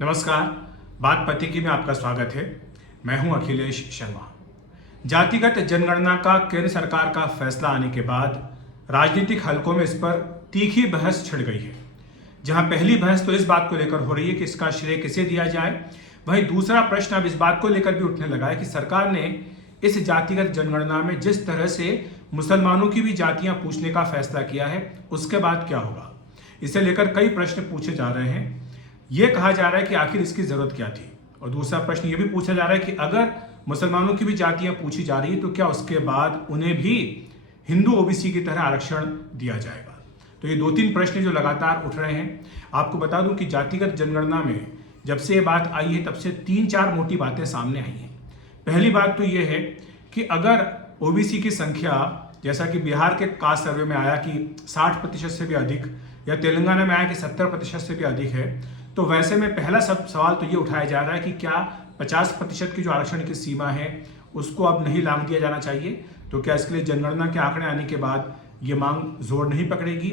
नमस्कार। बात पथिकी में आपका स्वागत है। मैं हूं अखिलेश शर्मा। जातिगत जनगणना का केंद्र सरकार का फैसला आने के बाद राजनीतिक हलकों में इस पर तीखी बहस छिड़ गई है। जहां पहली बहस तो इस बात को लेकर हो रही है कि इसका श्रेय किसे दिया जाए, वहीं दूसरा प्रश्न अब इस बात को लेकर भी उठने लगा है कि सरकार ने इस जातिगत जनगणना में जिस तरह से मुसलमानों की भी जातियां पूछने का फैसला किया है, उसके बाद क्या होगा। इसे लेकर कई प्रश्न पूछे जा रहे हैं। यह कहा जा रहा है कि आखिर इसकी जरूरत क्या थी, और दूसरा प्रश्न यह भी पूछा जा रहा है कि अगर मुसलमानों की भी जातियां पूछी जा रही है तो क्या उसके बाद उन्हें भी हिंदू ओबीसी की तरह आरक्षण दिया जाएगा। तो ये दो तीन प्रश्न जो लगातार उठ रहे हैं। आपको बता दूं कि जातिगत जनगणना में जब से ये बात आई है तब से 3-4 मोटी बातें सामने आई हैं। पहली बात तो ये है कि अगर ओबीसी की संख्या, जैसा कि बिहार के कास्ट सर्वे में आया कि 60% से भी अधिक, या तेलंगाना में आया कि 70% से भी अधिक है, तो वैसे में पहला सवाल तो ये उठाया जा रहा है कि क्या 50% की जो आरक्षण की सीमा है उसको अब नहीं लांघ दिया जाना चाहिए। तो क्या इसके लिए जनगणना के आंकड़े आने के बाद ये मांग जोर नहीं पकड़ेगी।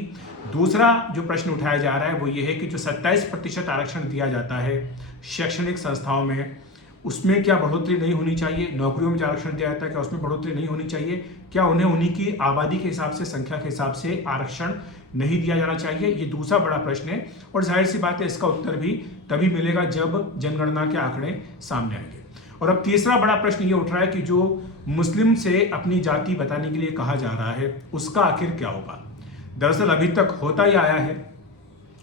दूसरा जो प्रश्न उठाया जा रहा है वो ये है कि जो 27% आरक्षण दिया जाता है शैक्षणिक संस्थाओं में, उसमें क्या बढ़ोतरी नहीं होनी चाहिए। नौकरियों में जो आरक्षण दिया जाता है क्या उसमें बढ़ोतरी नहीं होनी चाहिए। क्या उन्हें उन्हीं की आबादी के हिसाब से, संख्या के हिसाब से आरक्षण नहीं दिया जाना चाहिए। ये दूसरा बड़ा प्रश्न है, और जाहिर सी बात है इसका उत्तर भी तभी मिलेगा जब जनगणना के आंकड़े सामने आएंगे। और अब तीसरा बड़ा प्रश्न ये उठ रहा है कि जो मुस्लिम से अपनी जाति बताने के लिए कहा जा रहा है उसका आखिर क्या होगा। दरअसल अभी तक होता ही आया है,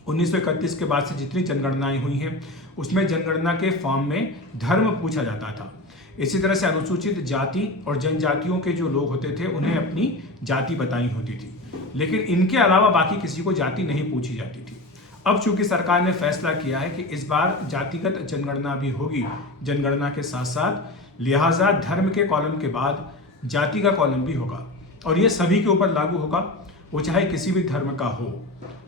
1931 के बाद से जितनी जनगणनाएं हुई हैं उसमें जनगणना के फॉर्म में धर्म पूछा जाता था। इसी तरह से अनुसूचित जाति और जनजातियों के जो लोग होते थे उन्हें अपनी जाति बताई होती थी, लेकिन इनके अलावा बाकी किसी को जाति नहीं पूछी जाती थी। अब चूंकि सरकार ने फैसला किया है कि इस बार जातिगत जनगणना भी होगी जनगणना के साथ साथ, लिहाजा धर्म के कॉलम के बाद जाति का कॉलम भी होगा, और ये सभी के ऊपर लागू होगा, वो चाहे किसी भी धर्म का हो।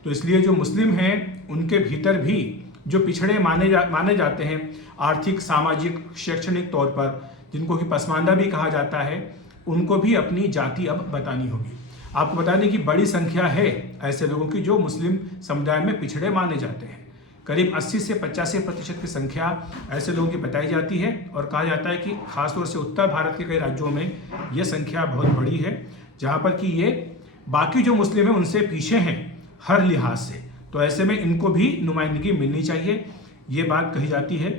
तो इसलिए जो मुस्लिम हैं उनके भीतर भी जो पिछड़े माने जाते हैं आर्थिक, सामाजिक, शैक्षणिक तौर पर, जिनको कि पसमानदा भी कहा जाता है, उनको भी अपनी जाति अब बतानी होगी। आपको बताने की बड़ी संख्या है ऐसे लोगों की जो मुस्लिम समुदाय में पिछड़े माने जाते हैं। करीब 80 से 85% की संख्या ऐसे लोगों की बताई जाती है, और कहा जाता है कि खासतौर से उत्तर भारत के कई राज्यों में यह संख्या बहुत बड़ी है, जहां पर कि ये बाकी जो मुस्लिम हैं उनसे पीछे हैं हर लिहाज से। तो ऐसे में इनको भी नुमाइंदगी मिलनी चाहिए, ये बात कही जाती है।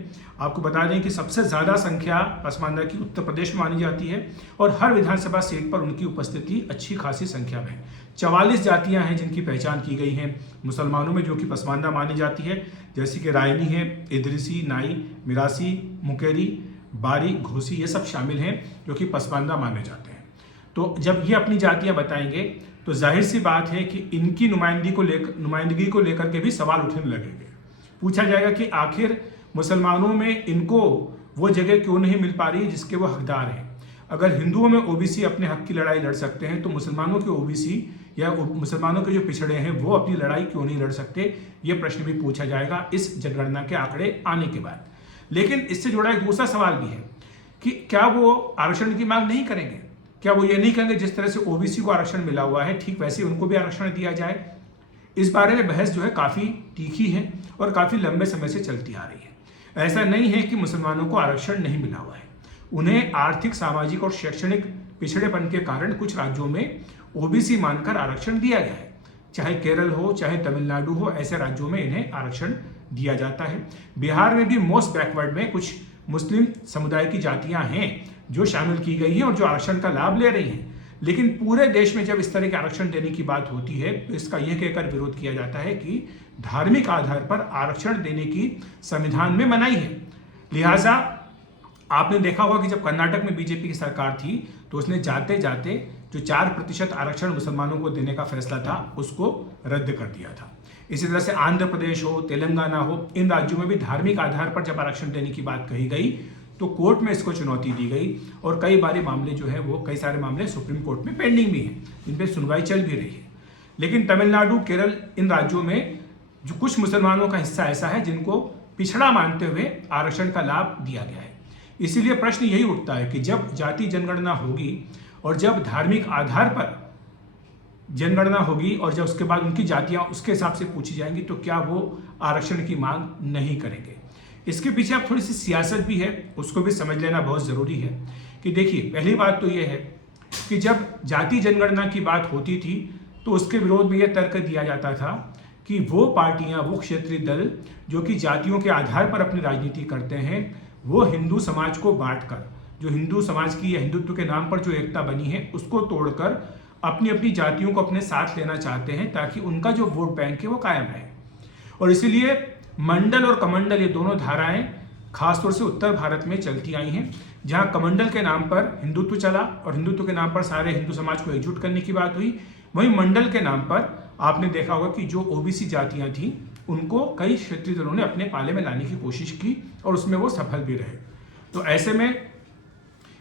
आपको बता दें कि सबसे ज़्यादा संख्या पसमानदा की उत्तर प्रदेश में मानी जाती है, और हर विधानसभा सीट पर उनकी उपस्थिति अच्छी खासी संख्या में है। 44 जातियां हैं जिनकी पहचान की गई है मुसलमानों में, जो कि पसमानदा मानी जाती है, जैसे कि रायनी है, इदरिसी, नाई, मिरासी, मुकेरी, बारी, घोसी, ये सब शामिल हैं जो कि पसमानदा माने जाते हैं। तो जब ये अपनी जातियां बताएंगे तो जाहिर सी बात है कि इनकी नुमाइंदगी को लेकर के भी सवाल उठने लगेंगे। पूछा जाएगा कि आखिर मुसलमानों में इनको वो जगह क्यों नहीं मिल पा रही है जिसके वो हकदार हैं। अगर हिंदुओं में ओबीसी अपने हक की लड़ाई लड़ सकते हैं तो मुसलमानों के ओबीसी या मुसलमानों के जो पिछड़े हैं वो अपनी लड़ाई क्यों नहीं लड़ सकते। ये प्रश्न भी पूछा जाएगा इस जनगणना के आंकड़े आने के बाद। लेकिन इससे जुड़ा एक दूसरा सवाल भी है कि क्या वो आरक्षण की मांग नहीं करेंगे। क्या वो ये नहीं कहेंगे जिस तरह से ओबीसी को आरक्षण मिला हुआ है ठीक वैसे उनको भी आरक्षण दिया जाए। इस बारे में बहस जो है काफ़ी तीखी है और काफ़ी लंबे समय से चलती आ रही है। ऐसा नहीं है कि मुसलमानों को आरक्षण नहीं मिला हुआ है, उन्हें आर्थिक, सामाजिक और शैक्षणिक पिछड़ेपन के कारण कुछ राज्यों में ओबीसी मानकर आरक्षण दिया गया है। चाहे केरल हो, चाहे तमिलनाडु हो, ऐसे राज्यों में इन्हें आरक्षण दिया जाता है। बिहार में भी मोस्ट बैकवर्ड में कुछ मुस्लिम समुदाय की जातियां हैं जो शामिल की गई हैं और जो आरक्षण का लाभ ले रही हैं। लेकिन पूरे देश में जब इस तरह के आरक्षण देने की बात होती है तो इसका यह कहकर विरोध किया जाता है कि धार्मिक आधार पर आरक्षण देने की संविधान में मनाही है। लिहाजा आपने देखा होगा कि जब कर्नाटक में बीजेपी की सरकार थी तो उसने जाते जाते जो 4% आरक्षण मुसलमानों को देने का फैसला था उसको रद्द कर दिया था। इसी तरह से आंध्र प्रदेश हो, तेलंगाना हो, इन राज्यों में भी धार्मिक आधार पर जब आरक्षण देने की बात कही गई तो कोर्ट में इसको चुनौती दी गई, और कई बारी मामले जो है वो, कई सारे मामले सुप्रीम कोर्ट में पेंडिंग भी हैं, इन पे सुनवाई चल भी रही है। लेकिन तमिलनाडु, केरल, इन राज्यों में जो कुछ मुसलमानों का हिस्सा ऐसा है जिनको पिछड़ा मानते हुए आरक्षण का लाभ दिया गया है। इसीलिए प्रश्न यही उठता है कि जब जाति जनगणना होगी और जब धार्मिक आधार पर जनगणना होगी और जब उसके बाद उनकी जातियां उसके हिसाब से पूछी जाएंगी तो क्या वो आरक्षण की मांग नहीं करेंगे। इसके पीछे अब थोड़ी सी सियासत भी है, उसको भी समझ लेना बहुत ज़रूरी है। कि देखिए, पहली बात तो ये है कि जब जाति जनगणना की बात होती थी तो उसके विरोध में यह तर्क दिया जाता था कि वो पार्टियां, वो क्षेत्रीय दल जो कि जातियों के आधार पर अपनी राजनीति करते हैं, वो हिंदू समाज को बांटकर, जो हिंदू समाज की या हिंदुत्व के नाम पर जो एकता बनी है उसको तोड़कर अपनी अपनी जातियों को अपने साथ लेना चाहते हैं, ताकि उनका जो वोट बैंक है वो कायम रहे। और इसीलिए मंडल और कमंडल, ये दोनों धाराएं खासतौर से उत्तर भारत में चलती आई हैं, जहां कमंडल के नाम पर हिंदुत्व चला और हिंदुत्व के नाम पर सारे हिंदू समाज को एकजुट करने की बात हुई। वहीं मंडल के नाम पर आपने देखा होगा कि जो ओबीसी जातियां थी उनको कई क्षेत्रीय दलों ने अपने पाले में लाने की कोशिश की और उसमें वो सफल भी रहे। तो ऐसे में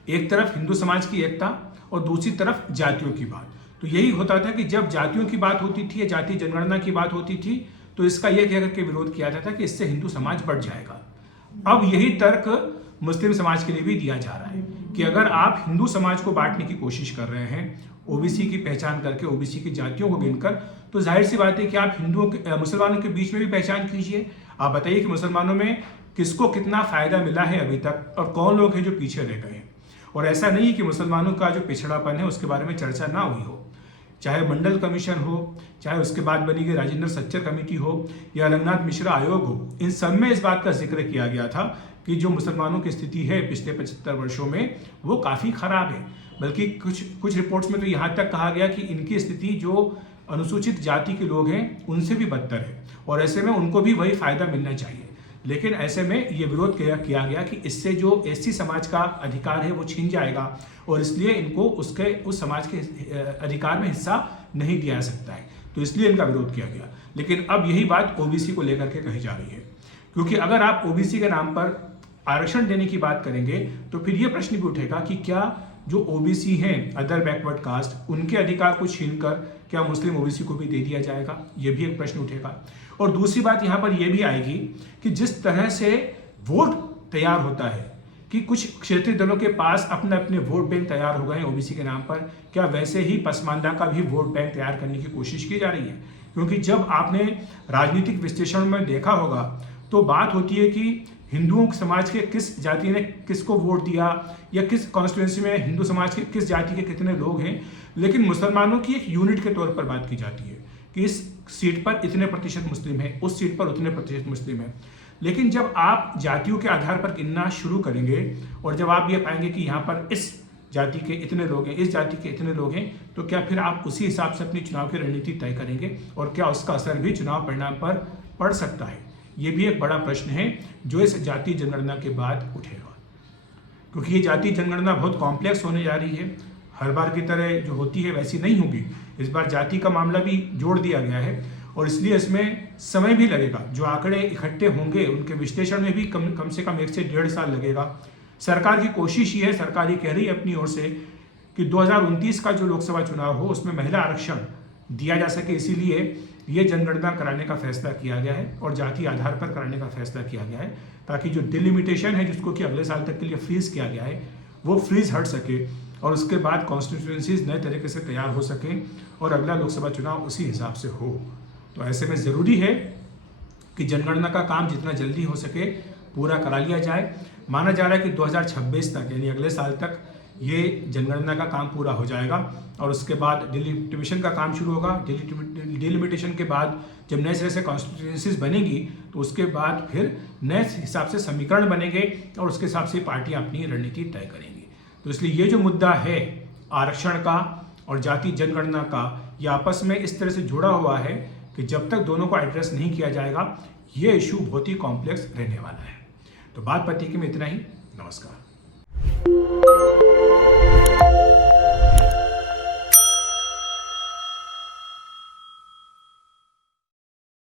एक तरफ हिंदू समाज की एकता और दूसरी तरफ जातियों की बात। तो यही होता था कि जब जातियों की बात होती थी या जाति जनगणना की बात होती थी तो इसका यह कह करके विरोध किया जाता था कि इससे हिंदू समाज बढ़ जाएगा। अब यही तर्क मुस्लिम समाज के लिए भी दिया जा रहा है कि अगर आप हिंदू समाज को बांटने की कोशिश कर रहे हैं, ओबीसी की पहचान करके, ओबीसी की जातियों को गिनकर, तो जाहिर सी बात है कि आप हिंदुओं के, मुसलमानों के बीच में भी पहचान कीजिए। आप बताइए कि मुसलमानों में किसको कितना फायदा मिला है अभी तक और कौन लोग हैं जो पीछे रह गए हैं। और ऐसा नहीं है कि मुसलमानों का जो पिछड़ापन है उसके बारे में चर्चा ना हुई हो, चाहे मंडल कमीशन हो, चाहे उसके बाद बनी गई राजेंद्र सच्चर कमेटी हो या रंगनाथ मिश्रा आयोग हो, इन सब में इस बात का जिक्र किया गया था कि जो मुसलमानों की स्थिति है पिछले 75 वर्षों में वो काफ़ी खराब है। बल्कि कुछ रिपोर्ट्स में तो यहाँ तक कहा गया कि इनकी स्थिति जो अनुसूचित जाति के लोग हैं उनसे भी बदतर है और ऐसे में उनको भी वही फायदा मिलना चाहिए। लेकिन ऐसे में ये विरोध किया गया कि इससे जो एससी समाज का अधिकार है वो छीन जाएगा और इसलिए इनको उस समाज के अधिकार में हिस्सा नहीं दिया जा सकता है, तो इसलिए इनका विरोध किया गया। लेकिन अब यही बात ओबीसी को लेकर के कही जा रही है, क्योंकि अगर आप ओबीसी के नाम पर आरक्षण देने की बात करेंगे तो फिर ये प्रश्न भी उठेगा कि क्या जो ओबीसी हैं, अदर बैकवर्ड कास्ट, उनके अधिकार को छीनकर क्या मुस्लिम ओबीसी को भी दे दिया जाएगा? ये भी एक प्रश्न उठेगा। और दूसरी बात यहाँ पर यह भी आएगी कि जिस तरह से वोट तैयार होता है कि कुछ क्षेत्रीय दलों के पास अपने अपने वोट बैंक तैयार हो गए हैं ओबीसी के नाम पर, क्या वैसे ही पसमानदा का भी वोट बैंक तैयार करने की कोशिश की जा रही है? क्योंकि जब आपने राजनीतिक विश्लेषण में देखा होगा तो बात होती है कि हिंदुओं समाज के किस जाति ने किसको वोट दिया या किस कॉन्स्टिट्यूंसी में हिंदू समाज के किस जाति के कितने लोग हैं, लेकिन मुसलमानों की एक यूनिट के तौर पर बात की जाती है कि इस सीट पर इतने प्रतिशत मुस्लिम हैं, उस सीट पर उतने प्रतिशत मुस्लिम हैं। लेकिन जब आप जातियों के आधार पर गिनना शुरू करेंगे और जब आप ये पाएंगे कि यहाँ पर इस जाति के इतने लोग हैं, इस जाति के इतने लोग हैं, तो क्या फिर आप उसी हिसाब से अपनी चुनाव की रणनीति तय करेंगे और क्या उसका असर भी चुनाव परिणाम पर पड़ सकता है? ये भी एक बड़ा प्रश्न है जो इस जाति जनगणना के बाद उठेगा, क्योंकि ये जाति जनगणना बहुत कॉम्प्लेक्स होने जा रही है। हर बार की तरह जो होती है वैसी नहीं होगी। इस बार जाति का मामला भी जोड़ दिया गया है और इसलिए इसमें समय भी लगेगा। जो आंकड़े इकट्ठे होंगे उनके विश्लेषण में भी कम से कम 1 से 1.5 साल लगेगा। सरकार की कोशिश ये है, सरकार ये कह रही है अपनी ओर से कि 2029 का जो लोकसभा चुनाव हो उसमें महिला आरक्षण दिया जा सके, इसीलिए ये जनगणना कराने का फैसला किया गया है और जाति आधार पर कराने का फैसला किया गया है, ताकि जो डिलिमिटेशन है जिसको कि अगले साल तक के लिए फ्रीज किया गया है वो फ्रीज हट सके और उसके बाद कॉन्स्टिट्यूएंसीज नए तरीके से तैयार हो सकें और अगला लोकसभा चुनाव उसी हिसाब से हो। तो ऐसे में ज़रूरी है कि जनगणना का काम जितना जल्दी हो सके पूरा करा लिया जाए। माना जा रहा है कि 2026 तक यानी अगले साल तक ये जनगणना का काम पूरा हो जाएगा और उसके बाद डिलिमिटेशन का काम शुरू होगा। डिलिमिटेशन के बाद जब नए सिरे से कॉन्स्टिट्यूएंसीज बनेगी तो उसके बाद फिर नए हिसाब से समीकरण बनेंगे और उसके हिसाब से पार्टियां अपनी रणनीति तय करेंगी। तो इसलिए ये जो मुद्दा है आरक्षण का और जाति जनगणना का, ये आपस में इस तरह से जुड़ा हुआ है कि जब तक दोनों को एड्रेस नहीं किया जाएगा ये इशू बहुत ही कॉम्प्लेक्स रहने वाला है। तो बात पत्रिका में इतना ही। नमस्कार।